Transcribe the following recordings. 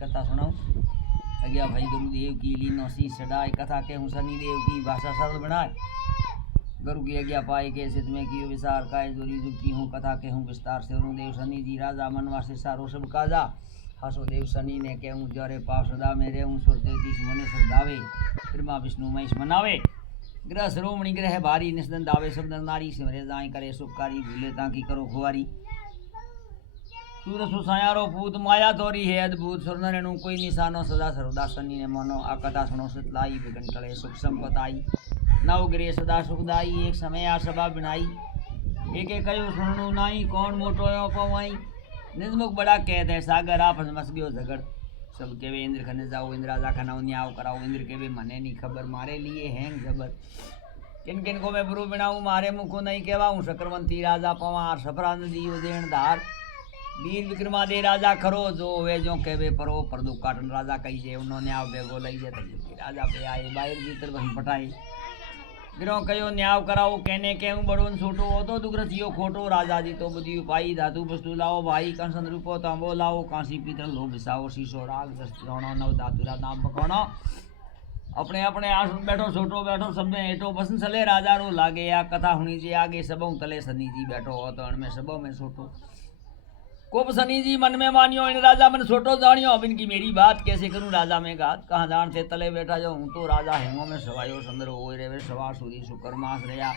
कथा सुनाऊं। अज्ञा भाई गुरुदेव की लीनो सी सडाई कथा के हूँ शनि देव की भाषा सरल बनाए। गुरु की आज्ञा पाए के सिद्ध में की विसार काय जोरी जुक्ति हूँ कथा के हूँ विस्तार से देव शनि जी राजा मनवासे सारो सब काजा। हसो देव शनि ने के हूँ जरे पाव सदा मेरे हूँ सुर तेतीस मोने श्रद्धावे ब्रह्मा विष्णु महेश मनावे। ग्रह श्रोमणि ग्रह भारी निस्दन दावे सब नर नारी सिमरे जाए करे सुखकारी भूले ताकि करो खुआरी। सूरज सुसायारो पूत माया तोरी है अद्भुत सुर रेणु कोई निशानो सदा सर्वदा शनि ने मनो आ कथा सुनो सतलाई विघन टले सुख संपताई। नव गिरे सदा सुखदाई एक समय आ सभा बिनाई। एक एक कयो सुननु नाई कौन मोटो यो पवाई। निजमुख बड़ा कहत है सागर आप मस गयो झगड़। सब के वे इंद्र खने जाओ इंद्र राजा खनाओ न्याव कराओ। इंद्र के वे मने नहीं खबर मारे लिए हैंग जबर। किन किन को मैं बुरु बिनाऊं मारे मुखो नहीं कहवाऊं। चक्रवंती राजा पवार सफरा नदी उदेण धार। वीर विक्रमादे राजा खरो जो वे जो कहवे परो परदु काटन राजा कही जे उन्होंने आव बेगो लई जे तक राजा पे आए बाहर भीतर वहीं पटाए। गिरो कयो न्याव कराओ कहने कहूं बड़ोन छोटो हो तो दुग्रथियो खोटो। राजा जी तो बुद्धि उपाई धातु वस्तु लाओ भाई कंसन रूपो तांबो लाओ। कांसी पीतल लो बिसाओ शीशो राग दस्तिरोणो नव धातुरा नाम पकोणो। अपने अपने आसन बैठो छोटो बैठो सब में हेठो बसन चले राजा रो लागे या कथा हुनी जे आगे सबों तले शनि जी बैठो हो तो अणमें सबों में छोटो। कोप शनि जी मन में मानियो इन राजा मन छोटो जानियो। अब इनकी मेरी बात कैसे करूं राजा में घात। कहाँ जान से तले बैठा जो हूँ तो राजा हेमो में सवायो सुंदर हो रेवे सवा सूरी शुक्र मास रहा।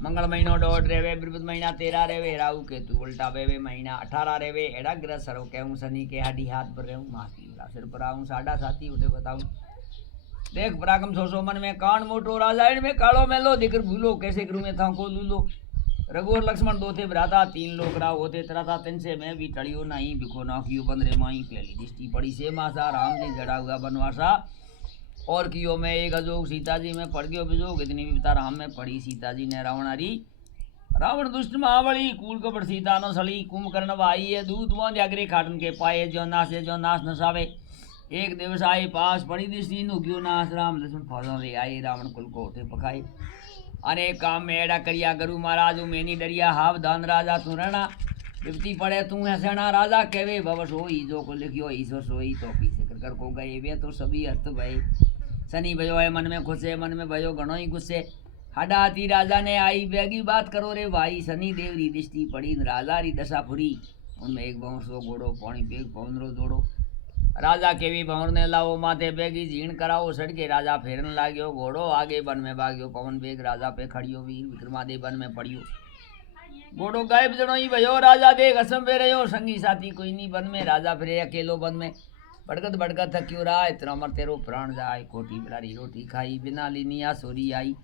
मंगल महीनो डोड रेवे बिरबत महीना 13 रेवे राहु केतु उल्टा बेवे महीना 18 रेवे एड़ा ग्रह सर्व कहूँ शनि के हाडी हाथ पर रहूँ मासी सिर पर आऊँ साढ़ा साथी उठे बताऊँ। देख पराक्रम सोसो मन में कान मोटो राजा इनमें कालो मेलो दिकर भूलो कैसे करूँ मैं था को लूलो। रघुवर लक्ष्मण दो थे भ्राता 3 लोग राव होते त्राता 3 से मैं भी टड़ियो नहीं बिको नाखियो बंदरे माई पहली दृष्टि पड़ी से मासा राम जी जड़ा हुआ बनवासा। और कियो मैं एक अजोग सीता जी में पड़ गयो बिजोग इतनी विपता राम में पड़ी। सीता जी ने रावणारी रावण दुष्ट महाबली कूल कपट सीता नो सली कुंभकर्ण भाई है दूत वहां जागरे खाटन के पाए जो नाश नसावे। एक दिवस आए पास पड़ी दृष्टि नुग्यो नाश राम लक्ष्मण फौजों रे आए रावण कुल को उठे पकाए। अनेक काम में एड़ा करिया गुरु महाराज मैनी डरिया हाव दान राजा तू रहना विपत्ति पड़े तू है सेना राजा कहवे भवस होई जो को लिखियो ईश्वर सोई तो पीछे कर को गए वे तो सभी अर्थ भय। शनि भयो है मन में खुशे मन में भयो घणो ही गुस्से। हाडा हाथी राजा ने आई बेगी बात करो रे भाई। शनि देव री दृष्टि पड़ी राजा री दशा फुरी। उनमें एक बंसो घोड़ो पानी पेग पवनरो दौड़ो। राजा के भी भंवर ने लाओ माथे बेगी झीण कराओ सड़के राजा फेरन लाग्यो। घोड़ो आगे वन में भाग्यो पवन बेग राजा पे खड़ियो वीर विक्रमादे वन में पड़ियो। घोड़ो गायब जनो ही भयो राजा देख असम पे रहो संगी साथी कोई नहीं वन में। राजा फिरे अकेलो वन में भड़कत भड़कत थक्यो रहा इतना मर तेरो प्राण जाए। कोटी बिलारी रोटी खाई बिना लीनिया सोरी आई।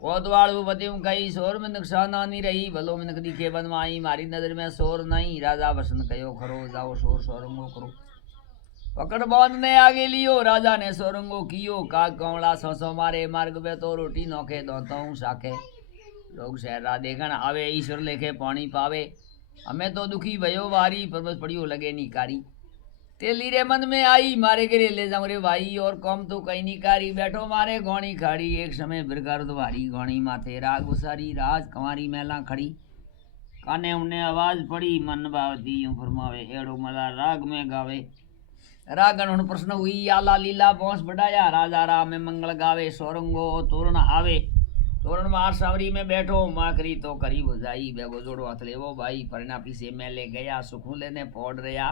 कोतवाल बतियों कही शोर में नुकसान आनी रही भलो में नकदी के वन में आई। मारी नजर में शोर नहीं राजा वसन कयो खरो जाओ शोर शोरंगो करो। पकड़ बांध ने आगे लियो राजा ने सोरंगो कियो। काग कौड़ा सो मारे मार्ग में तो रोटी नौखे दोता हूँ साखे। लोग शहरा देखन आवे ईश्वर लेखे पानी पावे। हमें तो दुखी भयो वारी पर्वत पड़ियो लगे निकारी। तेली रे मन में आई मारे गिरे ले जाऊं रे भाई। और कौम तो कहीं निकारी बैठो मारे गौणी खाड़ी। एक समय बिरगर द्वारी गौणी माथे राग उसारी राज कंवारी मेला खड़ी। काने उन्हें आवाज पड़ी मन बावती यूं फरमावे एड़ो मला राग में गावे। रागन हुन प्रश्न हुई आला लीला बौंस बढ़ाया। राजा राम में मंगल गावे सोरंगो तोरण आवे। तोरण मार सावरी में बैठो माकरी तो करी बुझाई। बेगो जोड़ो हाथ ले वो भाई परिणा पीछे मैं ले गया सुखू लेने पौड़ रहा।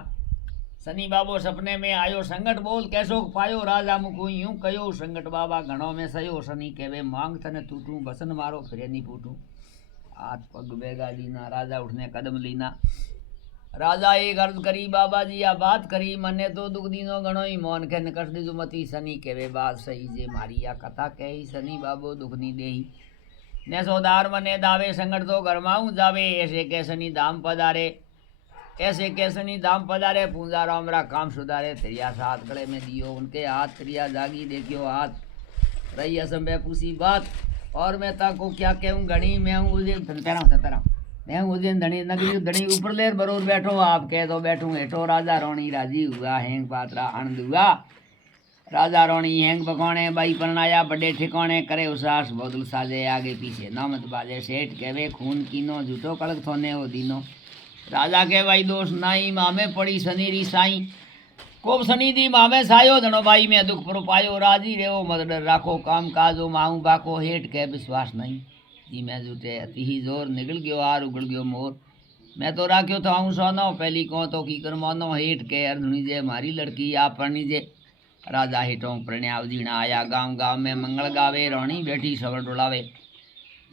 शनि बाबो सपने में आयो संकट बोल कैसो पायो। राजा मुकु यूं कयो संकट बाबा घणो में सयो। शनि कहवे मांग तने टूटू बसन मारो फिरे नहीं फूटू। हाथ पग बेगा लीना राजा उठने कदम लीना। राजा एक अर्ज करी बाबा जी आ बात करी मने तो दुख दीनो गणो ही मोन के निकट दीजु मती। शनि केवे बात सही जे मारी आ कथा कही। शनि बाबो दुख नी देही ने सोदार मने दावे संगठ तो गरमाऊं जावे। ऐसे के शनि धाम पधारे ऐसे के शनि धाम पधारे। पूंजा रामरा काम सुधारे त्रिया साथ गले में दियो उनके हाथ। त्रिया जागी देखियो हाथ रही असंभव पूसी बात। और मैं ताको क्या कहूँ घड़ी मैं हूँ उसे तरह मैं उज्जैन धनी नगरी धनी ऊपर लेर बरोर बैठो आप कह दो बैठूं हेठो। राजा रोणी राजी हुआ हैंग पात्रा आनंद हुआ। राजा रोणी हैंग पकौने बाई परनाया बड़े ठिकाने करे उसास बोदल साजे आगे पीछे नामत बाजे। सेठ कहवे खून कीनो झूठो कड़क थोने ओ दीनो। राजा के भाई दोष नाई मामे पड़ी शनि री साई। कोप सनी दी मामे सायो धनो भाई में दुख पर पायो राजी रेवो मत डर राखो काम काजो माऊ बाको हेठ के विश्वास नहीं जी मैं जुटे अति ही जोर निकल गयो आर उगल गयो मोर मैं तो राख्यो था हूँ सोनो पहली को तो की कर मानो हेठ के अर्धुनी जे मारी लड़की आप पढ़नी जे राजा हेठों प्रणयाव जीना आया गांव गांव में मंगल गावे रोणी बैठी सवर डोलावे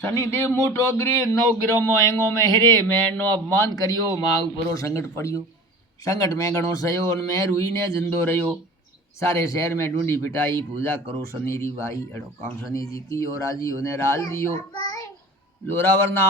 सनी देव मोटो गिरे नौ गिरो मो एंगो में हिरे मैं नो अपमान करियो माँ ऊपरो संकट पड़ियो संकट में गणो सयो में रुई ने जिंदो रहो सारे शहर में ढूंढी पिटाई पूजा करो शनि री भाई एड़ो काम शनि जी की राजी होने राज दियो जोरावर नाम